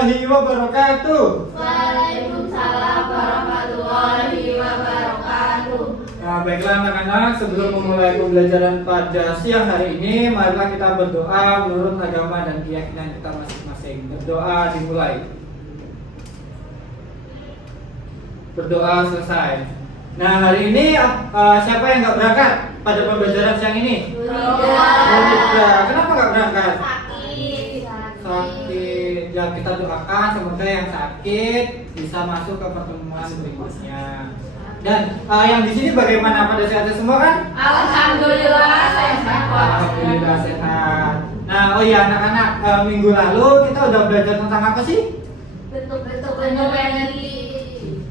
warahmatullahi wabarakatuh. Waalaikumsalam warahmatullahi wabarakatuh. Nah, baiklah anak-anak, sebelum memulai pembelajaran pada siang hari ini, marilah kita berdoa menurut agama dan keyakinan kita masing-masing. Berdoa dimulai. Berdoa selesai. Nah, hari ini siapa yang nggak berangkat pada pembelajaran siang ini? Tidak. Kenapa nggak berangkat? Sakit. Ya, kita doakan semoga yang sakit bisa masuk ke pertemuan berikutnya. Dan yang di sini bagaimana, pada sehat semua kan? Alhamdulillah sehat. Alhamdulillah sehat. Nah, oh ya anak-anak, minggu lalu kita udah belajar tentang apa sih? Bentuk energi.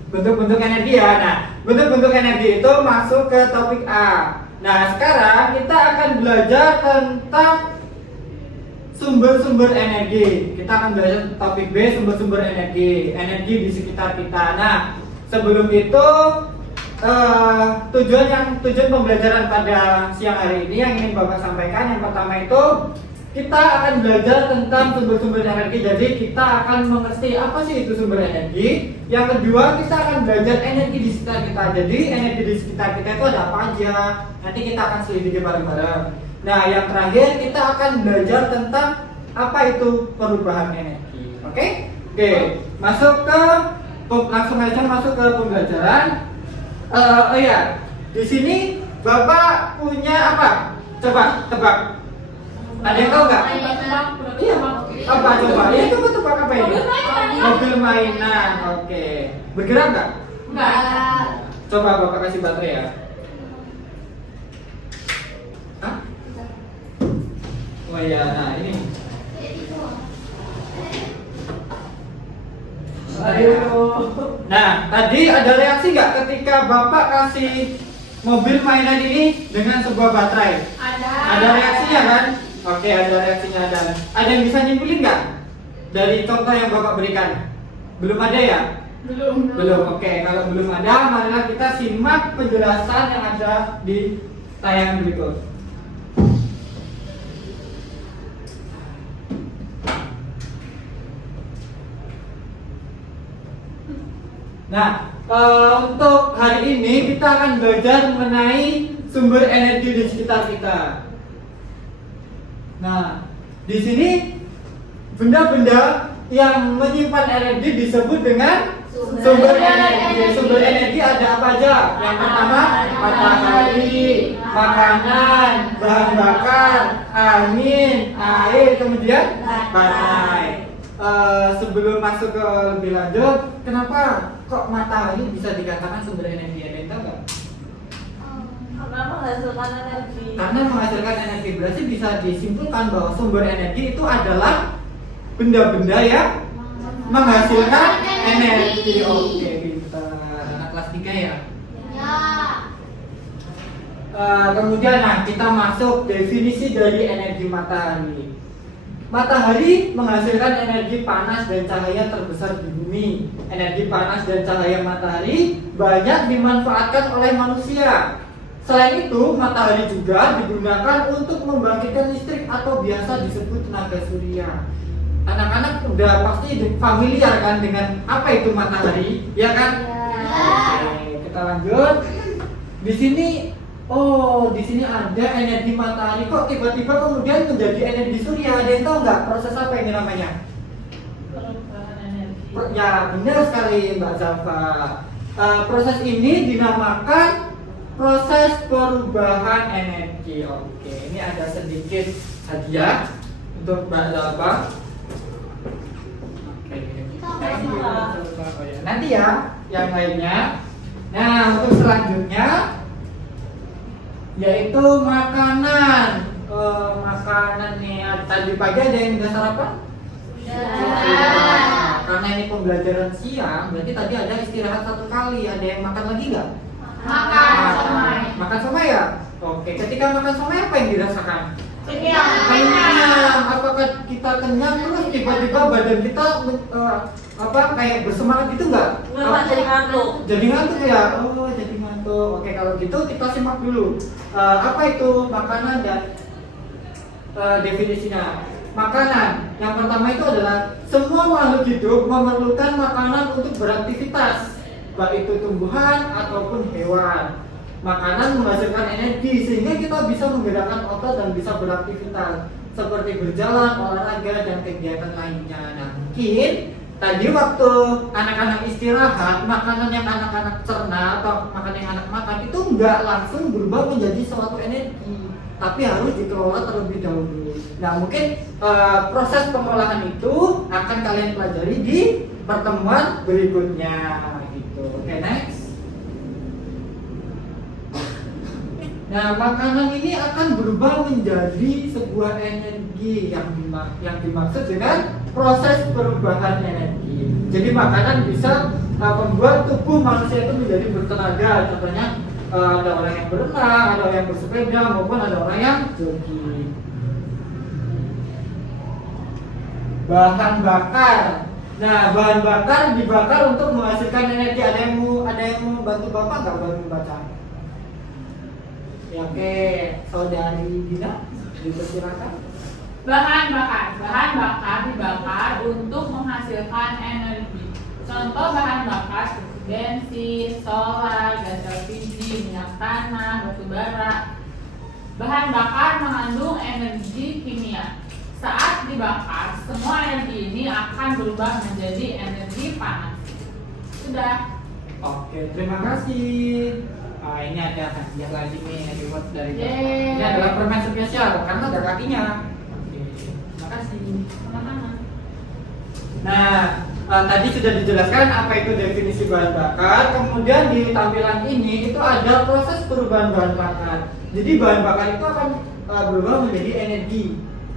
Bentuk-bentuk energi ya. Nah, bentuk-bentuk energi itu masuk ke topik A. Nah, sekarang kita akan belajar tentang sumber-sumber energi. Kita akan belajar topik B, sumber-sumber energi di sekitar kita. Nah, sebelum itu tujuan pembelajaran pada siang hari ini yang ingin Bapak sampaikan, yang pertama itu kita akan belajar tentang sumber-sumber energi. Jadi kita akan mengerti apa sih itu sumber energi. Yang kedua, kita akan belajar energi di sekitar kita. Jadi energi di sekitar kita itu ada apa aja. Nanti kita akan selidiki bareng-bareng. Nah, yang terakhir kita akan belajar tentang apa itu perubahan energi. Oke? Langsung aja masuk ke pembelajaran. Oh iya, di sini Bapak punya apa? Coba tebak. Ada yang tahu nggak? Iya. Apa coba? Ya, coba tebak apa ini? Mobil mainan. Oke. Bergerak nggak? Enggak. Coba Bapak kasih baterai ya. Hah? Oh iya, nah ini. Nah, tadi ada reaksi nggak ketika Bapak kasih mobil mainan ini dengan sebuah baterai? Ada reaksinya kan? Oke, ada reaksinya. Dan ada yang bisa nyimpulin nggak dari contoh yang Bapak berikan? Belum ada ya? Belum. Oke, kalau belum ada, marilah kita simak penjelasan yang ada di tayangan berikut. Nah, untuk hari ini kita akan belajar mengenai sumber energi di sekitar kita. Nah, di sini benda-benda yang menyimpan energi disebut dengan sumber energi. Sumber energi ada apa aja? Yang pertama, matahari, makanan, bahan bakar, angin, air, kemudian baterai. Sebelum masuk ke lebih lanjut, kenapa kok matahari bisa dikatakan sumber energi? Ada yang tahu nggak? Karena menghasilkan energi. Karena menghasilkan energi, berarti bisa disimpulkan bahwa sumber energi itu adalah benda-benda yang menghasilkan energi. Oke, pintar. Anak kelas 3 ya? Ya. Kemudian kita masuk definisi dari energi matahari. Matahari menghasilkan energi panas dan cahaya terbesar di bumi. Energi panas dan cahaya matahari banyak dimanfaatkan oleh manusia. Selain itu, matahari juga digunakan untuk membangkitkan listrik atau biasa disebut tenaga surya. Anak-anak udah pasti familiar kan dengan apa itu matahari, ya kan? Ya. Oke, kita lanjut. Di sini ada energi matahari. Kok tiba-tiba kemudian menjadi energi surya? Ada yang tahu nggak proses apa ini namanya? Perubahan energi. Ya, benar sekali Mbak Zafa. Proses ini dinamakan proses perubahan energi. Oke, ini ada sedikit hadiah untuk Mbak Zafa. Oke, nanti ya yang lainnya. Nah, untuk selanjutnya yaitu makanan. Makanan nih, tadi pagi ada yang udah sarapan? Karena ini pembelajaran siang, berarti tadi ada istirahat 1 kali. Ada yang makan lagi nggak? Makan somai ya? Oke, ketika makan somai apa yang dirasakan? Kenyang. Apakah kita kenyang terus tiba-tiba badan kita kayak bersemangat gitu nggak? Jadi ngantuk. Jadi ngantuk ya? Oh, jadi ngantuk. Oke, kalau gitu kita simak dulu apa itu makanan dan definisinya. makanan. Yang pertama itu adalah semua makhluk hidup memerlukan makanan untuk beraktivitas, baik itu tumbuhan ataupun hewan. Makanan menghasilkan energi sehingga kita bisa menggerakkan otot dan bisa beraktivitas seperti berjalan, olahraga, dan kegiatan lainnya. Nah, mungkin tadi waktu anak-anak istirahat, makanan yang anak-anak cerna atau makanan yang anak makan itu nggak langsung berubah menjadi suatu energi, tapi harus dikelola terlebih dahulu. Nah, mungkin proses pengolahan itu akan kalian pelajari di pertemuan berikutnya gitu. Oke, next. Nah, makanan ini akan berubah menjadi sebuah energi yang dimaksud dengan proses perubahan energi. Jadi makanan bisa membuat tubuh manusia itu menjadi bertenaga. Contohnya ada orang yang berenang, ada orang yang bersepeda, maupun ada orang yang jogging. Bahan bakar. Nah, bahan bakar dibakar untuk menghasilkan energi. Ada yang mau bantu Bapak nggak bantu membaca? Ya, oke, saudari Dina, dipersilakan. Bahan bakar dibakar untuk menghasilkan energi. Contoh bahan bakar seperti bensin, solar, gas LPG, minyak tanah, batu bara. Bahan bakar mengandung energi kimia. Saat dibakar, semua energi ini akan berubah menjadi energi panas. Sudah. Oke, terima kasih. Ini ada hadiah lagi nih, reward dari Bapak. Yeay. Ini adalah permen spesial karena ada kakinya. Oke, terima kasih. Sama-sama. Nah, tadi sudah dijelaskan apa itu definisi bahan bakar. Kemudian di tampilan ini itu ada proses perubahan bahan bakar. Jadi bahan bakar itu akan berubah menjadi energi,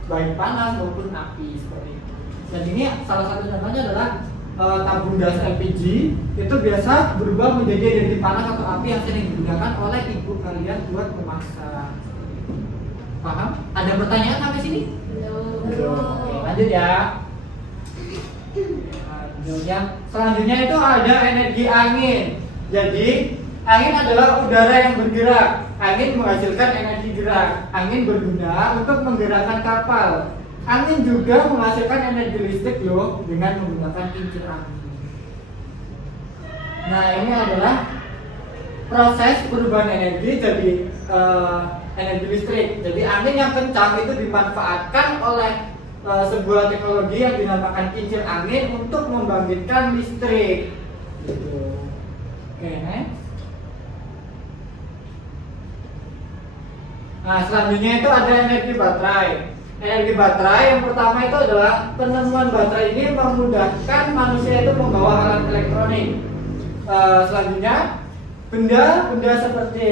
baik panas maupun api seperti itu. Dan ini salah satu contohnya adalah tabung gas LPG itu biasa berubah menjadi energi panas atau api yang sering digunakan oleh ibu kalian buat memasak. Paham? Ada pertanyaan sampai sini? Belum. Oke, lanjut ya. Selanjutnya itu ada energi angin. Jadi angin adalah udara yang bergerak. Angin menghasilkan energi gerak. Angin berguna untuk menggerakkan kapal. Angin juga menghasilkan energi listrik loh dengan menggunakan kincir angin. Nah, ini adalah proses perubahan energi jadi energi listrik. Jadi angin yang kencang itu dimanfaatkan oleh sebuah teknologi yang dinamakan kincir angin untuk membangkitkan listrik. Gitu. Oke, next. Nah, selanjutnya itu ada energi baterai. Energi baterai yang pertama itu adalah penemuan baterai ini memudahkan manusia itu membawa alat elektronik. Selanjutnya benda seperti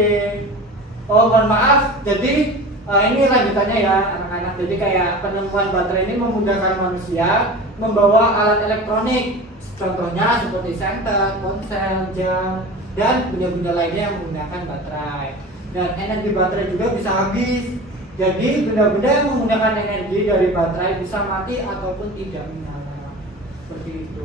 mohon maaf, jadi ini lanjutannya ya anak-anak. Jadi kayak penemuan baterai ini memudahkan manusia membawa alat elektronik. Contohnya seperti senter, ponsel, jam, dan benda-benda lainnya yang menggunakan baterai. Dan energi baterai juga bisa habis. Jadi benda-benda yang menggunakan energi dari baterai bisa mati ataupun tidak menyala. Seperti itu.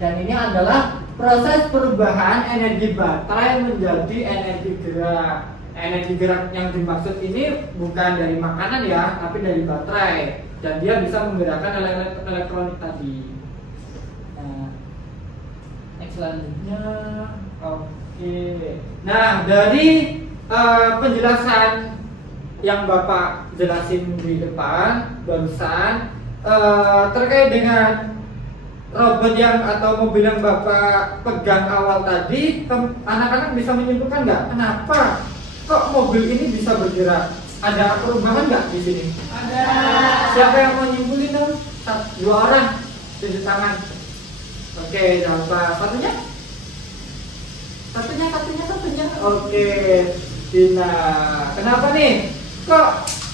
Dan ini adalah proses perubahan energi baterai menjadi energi gerak. Energi gerak yang dimaksud ini bukan dari makanan ya, tapi dari baterai. Dan dia bisa menggerakkan elektronik tadi. Nah, next selanjutnya. Oke. Nah, dari penjelasan yang Bapak jelasin di depan barusan terkait dengan robot yang atau mobil yang Bapak pegang awal tadi, anak-anak bisa menyimpulkan nggak kenapa kok mobil ini bisa bergerak? Ada perubahan nggak di sini? Ada. Siapa yang mau nyimpulin dong? Dua orang, tunjuk tangan. Oke, siapa? Satunya? Satunya. Oke, Dina. Kenapa nih? Kok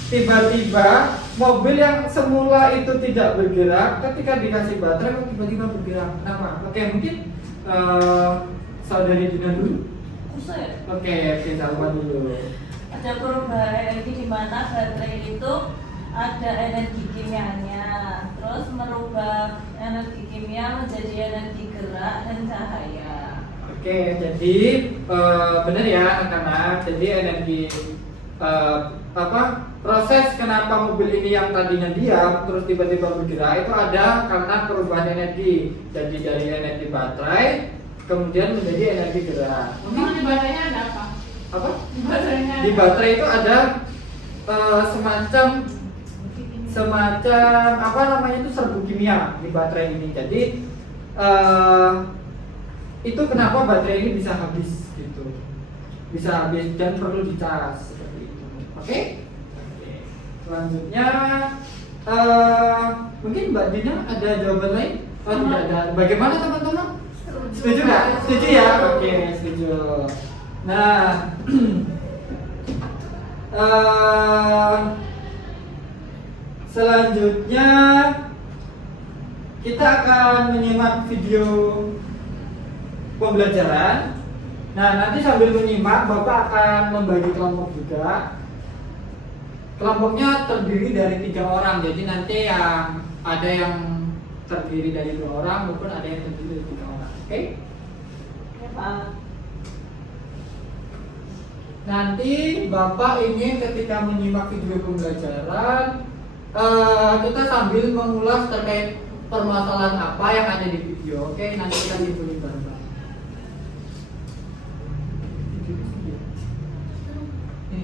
tiba-tiba mobil yang semula itu tidak bergerak ketika dikasih baterai kok tiba-tiba bergerak? Kenapa? Oke, mungkin saudari Dina dulu. Oke, Salma dulu. Ada perubahan energi di mana baterai itu ada energi kimianya, terus merubah energi kimia menjadi energi gerak dan cahaya. Oke, jadi benar ya anak-anak. Jadi energi proses kenapa mobil ini yang tadinya diam terus tiba-tiba bergerak itu ada karena perubahan energi. Jadi dari energi baterai kemudian menjadi energi gerak. Emang di baterainya ada apa? Apa? Di baterainya Di baterai itu ada semacam apa namanya itu serbu kimia di baterai ini. Jadi itu kenapa baterai ini bisa habis gitu, bisa habis dan perlu dicas seperti itu. Oke? Selanjutnya mungkin Mbak Dina ada jawaban lain? Oh tidak ada. Bagaimana teman-teman? Setuju nggak? Setuju ya? Oke, setuju. Nah, selanjutnya kita akan menyimak video pembelajaran. Nah, nanti sambil menyimak Bapak akan membagi kelompok juga. Kelompoknya terdiri dari 3 orang. Jadi nanti yang ada yang terdiri dari 2 orang maupun ada yang terdiri dari 3 orang. Oke? Ya, Pak. Nanti Bapak ingin ketika menyimak video pembelajaran kita sambil mengulas terkait permasalahan apa yang ada di video. Oke, nanti kita simpulin bareng-bareng. Ini.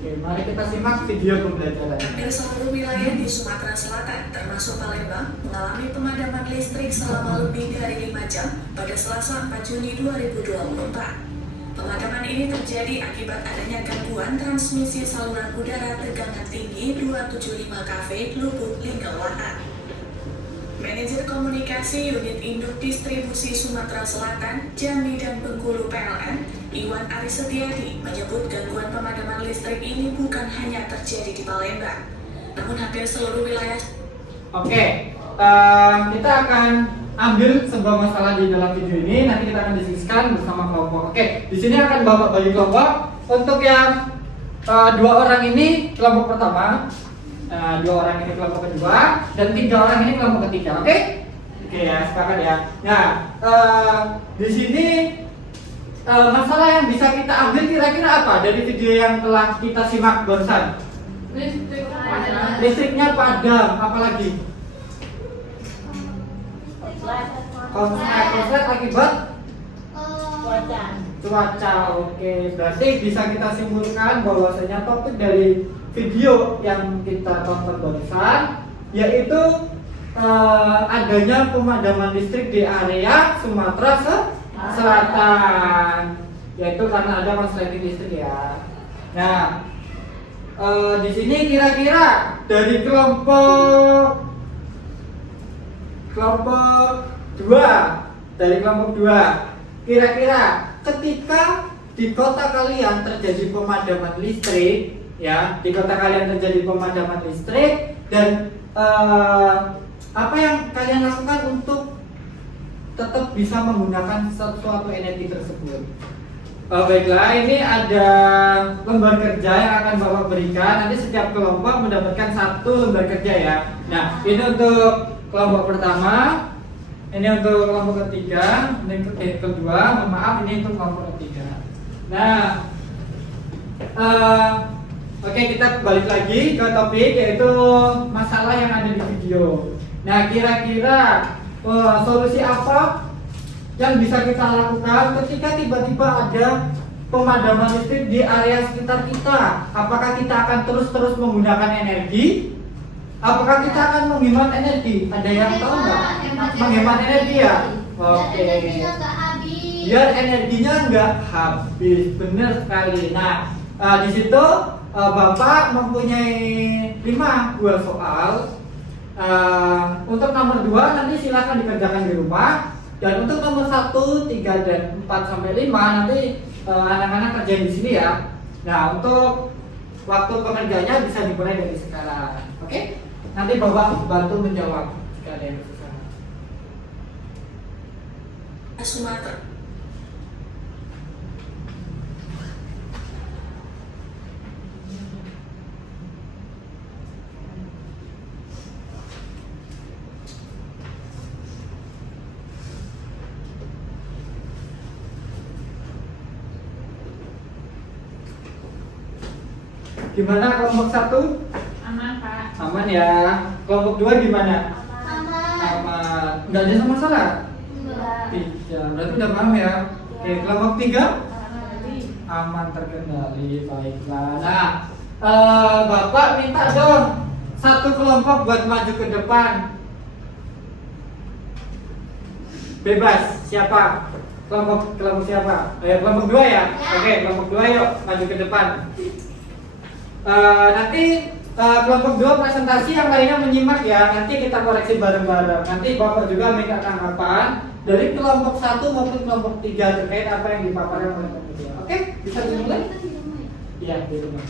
Oke, mari kita simak video pembelajaran. Hampir seluruh wilayah di Sumatera Selatan, termasuk Palembang, mengalami pemadaman listrik selama lebih dari 5 jam pada Selasa 4 Juni 2024. Pemadaman ini terjadi akibat adanya gangguan transmisi saluran udara tegangan tinggi 275 kV Lubuk Linggau Lahat. Manajer Komunikasi Unit Induk Distribusi Sumatera Selatan, Jambi dan Bengkulu PLN, Iwan Aris Setiadi, menyebut gangguan pemadaman listrik ini bukan hanya terjadi di Palembang, namun hampir seluruh wilayah. Oke, kita akan ambil sebuah masalah di dalam video ini. Nanti kita akan diskusikan bersama kelompok. Oke, di sini akan Bapak bagi kelompok. Untuk yang 2 orang ini kelompok pertama, 2 orang ini kelompok kedua, dan 3 orang ini kelompok ketiga. Oke? Oke ya, sepakat ya. Nah, di sini masalah yang bisa kita ambil kira-kira apa dari video yang telah kita simak barusan? Listriknya padam, apalagi? Konslet akibat cuaca. Oke, berarti bisa kita simpulkan bahwasanya topik dari video yang kita tonton barusan yaitu adanya pemadaman listrik di area Sumatera Selatan, yaitu karena ada konsleting listrik ya. Nah, di sini kira-kira dari kelompok 2 kira-kira ketika di kota kalian terjadi pemadaman listrik ya, di kota kalian terjadi pemadaman listrik dan apa yang kalian lakukan untuk tetap bisa menggunakan suatu energi tersebut? Baiklah, ini ada lembar kerja yang akan Bapak berikan. Nanti setiap kelompok mendapatkan 1 lembar kerja ya. Nah, ini untuk kelompok pertama, ini untuk kelompok ketiga, ini kedua, maaf, ini untuk kelompok ketiga. Nah, oke, kita balik lagi ke topik yaitu masalah yang ada di video. Nah, kira-kira solusi apa yang bisa kita lakukan ketika tiba-tiba ada pemadaman listrik di area sekitar kita? Apakah kita akan terus-terus menggunakan energi? Apakah kita akan menghemat energi? Ada yang tahu nggak? Menghemat energi ya? Oke. Biar energinya nggak habis, benar sekali. Nah, di situ Bapak mempunyai 5 buah soal. Untuk nomor 2 nanti silakan dikerjakan di rumah. Dan untuk nomor 1, 3, dan 4 sampai 5 nanti anak-anak kerjain di sini ya. Nah, untuk waktu pengerjaannya bisa dimulai dari sekarang. Oke? Nanti Bapak bantu menjawab jika ada yang susah. Sumatera. Gimana kelompok 1? Aman, Pak. Aman ya. Kelompok 2 gimana? Aman. Aman. Nggak ada sama masalah? Enggak. Tidak. Berarti udah paham ya. Oke, kelompok 3? Aman. Aman terkendali. Baiklah. Nah, Bapak minta dong satu kelompok buat maju ke depan. Bebas. Siapa? Kelompok siapa? Kelompok 2 ya? Oke, kelompok 2 yuk maju ke depan. Nanti kelompok 2 presentasi, yang lainnya menyimak ya. Nanti kita koreksi bareng-bareng. Nanti Bapak juga minta tanggapan dari kelompok 1 maupun kelompok 3 terkait apa yang dipaparkan oleh kelompok 2. Oke, bisa dimulai? Iya, di rumah.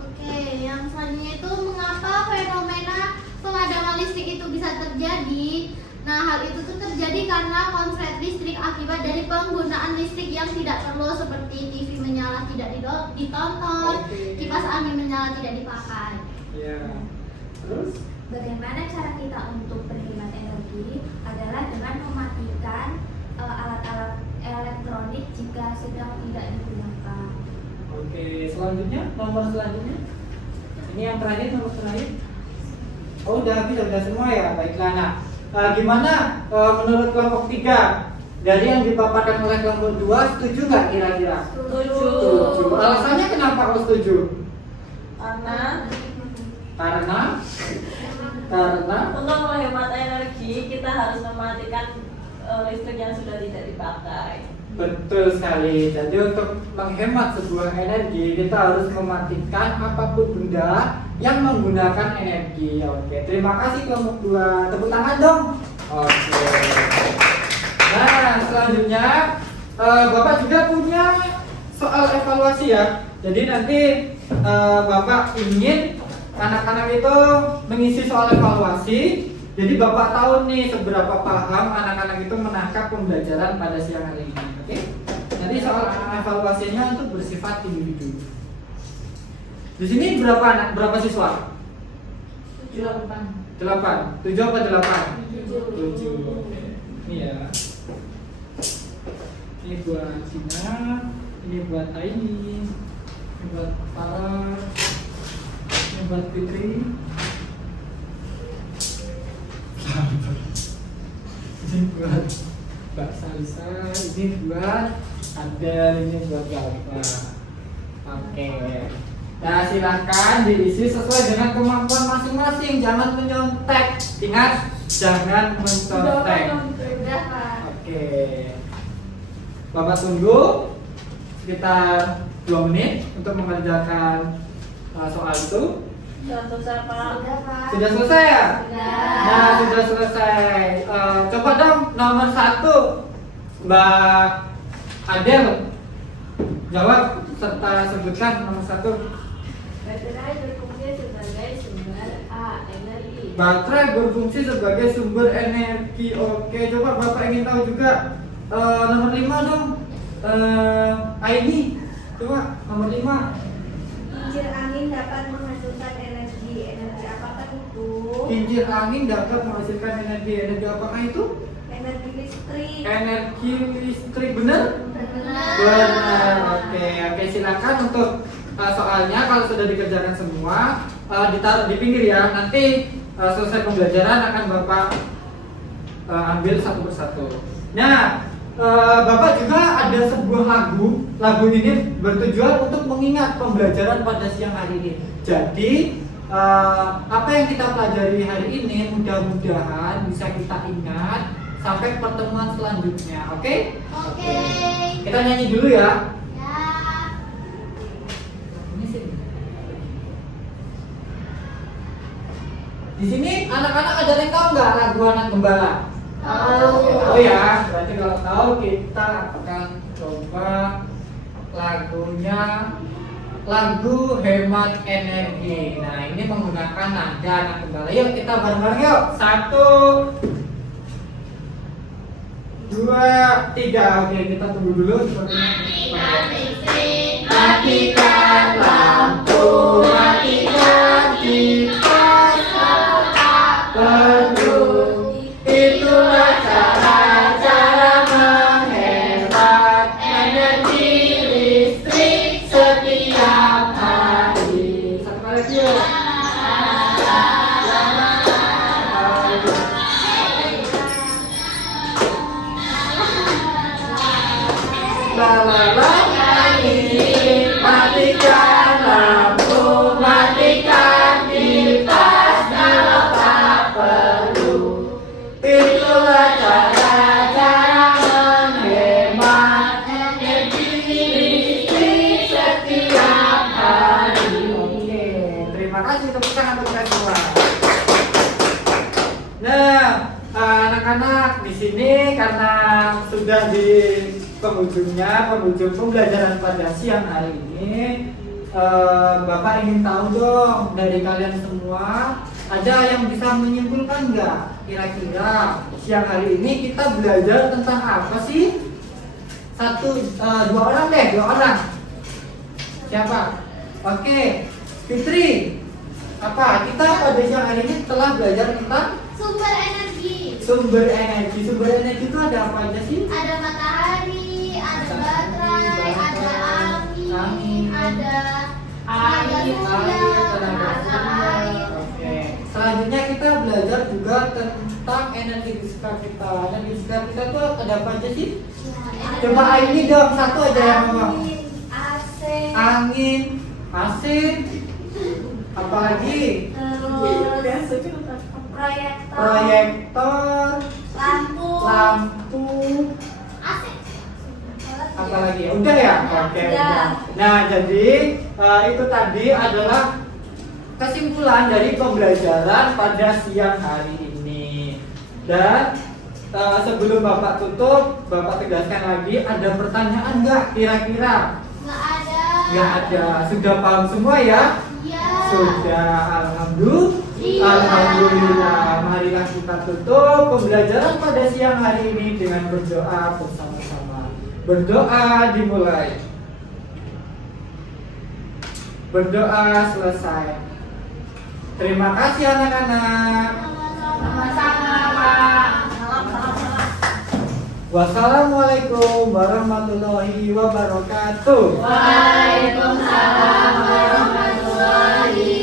Oke, yang selanjutnya itu mengapa fenomena pemadaman listrik itu bisa terjadi? Nah, hal itu tuh terjadi karena konslet listrik akibat dari penggunaan listrik yang tidak perlu, seperti TV menyala tidak ditonton, Oke. kipas angin menyala tidak dipakai. Iya. Terus? Bagaimana cara kita untuk berhemat energi adalah dengan mematikan alat-alat elektronik jika sedang tidak digunakan. Oke, selanjutnya, nomor selanjutnya. Ini yang terakhir, nomor terakhir. Oh, udah habis, udah semua ya. Baiklah. Nah, gimana menurut kelompok 3? Dari yang dipaparkan oleh kelompok 2, setuju nggak kira-kira? Setuju. Alasannya kenapa kau setuju? Karena untuk menghemat energi kita harus mematikan listrik yang sudah tidak dipakai. betul sekali. Jadi untuk menghemat sebuah energi kita harus mematikan apapun benda yang menggunakan energi. Oke, terima kasih kelompok 2. Tepuk tangan dong. Oke. Nah, selanjutnya Bapak juga punya soal evaluasi ya. Jadi nanti Bapak ingin anak-anak itu mengisi soal evaluasi. Jadi Bapak tahu nih seberapa paham anak-anak itu menangkap pembelajaran pada siang hari ini. Oke? Nanti soal evaluasinya itu bersifat individu. Di sini berapa siswa? 8. 8. 7 apa 8? 7. Ini ya. Ini buat Cina, ini buat Aini, ini buat Farah, ini buat Fitri. Ini buat Mbak Salisa, ini buat Adel, ini buat Bapak. Oke. Nah, silahkan diisi sesuai dengan kemampuan masing-masing. Jangan menyontek. Ingat, jangan mencontek. Sudah, Pak. Oke. Bapak tunggu sekitar 2 menit untuk mengerjakan soal itu. Sudah selesai, Pak. Sudah, Pak. Sudah selesai ya? Sudah. Nah, sudah selesai. Coba dong nomor 1 Mbak Adel jawab serta sebutkan nomor 1. Baterai berfungsi sebagai sumber energi. Baterai berfungsi sebagai sumber energi. Oke, coba Bapak ingin tahu juga nomor 5 dong. Aini, coba nomor 5. Kincir angin dapat menghasilkan energi. Energi apakah itu? Kincir angin dapat menghasilkan energi. Energi apakah itu? Energi listrik. Energi listrik, benar? Benar. Benar. Oke, silakan untuk soalnya kalau sudah dikerjakan semua ditaruh di pinggir ya. Nanti selesai pembelajaran akan Bapak ambil satu persatu. Nah, Bapak juga ada sebuah lagu. Lagu ini bertujuan untuk mengingat pembelajaran pada siang hari ini. Jadi apa yang kita pelajari hari ini mudah-mudahan bisa kita ingat sampai pertemuan selanjutnya. Oke? Oke. Kita nyanyi dulu ya. Ya. Di sini anak-anak ada yang tahu nggak lagu Anak Gembala? Tahu. Oh ya, berarti kalau tahu kita akan coba lagunya, lagu hemat energi. Nah, ini menggunakan nada Anak Gembala. Yuk kita bareng-bareng yuk. 1, 2, 3. Oke, kita tunggu dulu. Matikan lampu, matikan kipas, perlu. Itulah cara-cara menghemat energi listrik setiap hari. ini, matikan lampu, matikan kipas kalau tak perlu. Itulah cara-cara menghemat energi listrik setiap hari. Oke, terima kasih tepuk tangan untuk kalian semua. Nah, anak-anak di sini karena sudah di penghujung pembelajaran pada siang hari ini, Bapak ingin tahu dong dari kalian semua, ada yang bisa menyimpulkan nggak kira-kira siang hari ini kita belajar tentang apa sih? Dua orang. Siapa? Oke, Fitri. Apa? Kita pada siang hari ini telah belajar tentang Sumber energi. Sumber energi itu ada apa aja sih? Ada matahari, ada baterai, ada angin, ada Air, tenaga surya. Oke. Selanjutnya kita belajar juga tentang energi fisikal kita. Energi fisikal kita itu ada apa aja sih? Coba ini dong, satu aja yang ngomong. AC, Angin, AC, apalagi proyektor, lampu, apalagi udah ya? Oke, udah. Nah, jadi itu tadi adalah kesimpulan dari pembelajaran pada siang hari ini. Dan sebelum Bapak tutup, Bapak tegaskan lagi, ada pertanyaan nggak kira-kira? Nggak ada. Nggak ada. Sudah paham semua ya? Iya. Sudah, alhamdulillah. Iya. Alhamdulillah. Marilah kita tutup pembelajaran pada siang hari ini dengan berdoa bersama-sama. Berdoa dimulai. Berdoa selesai. Terima kasih anak-anak. Sama-sama, Pak. Wassalamualaikum warahmatullahi wabarakatuh. Waalaikumsalam warahmatullahi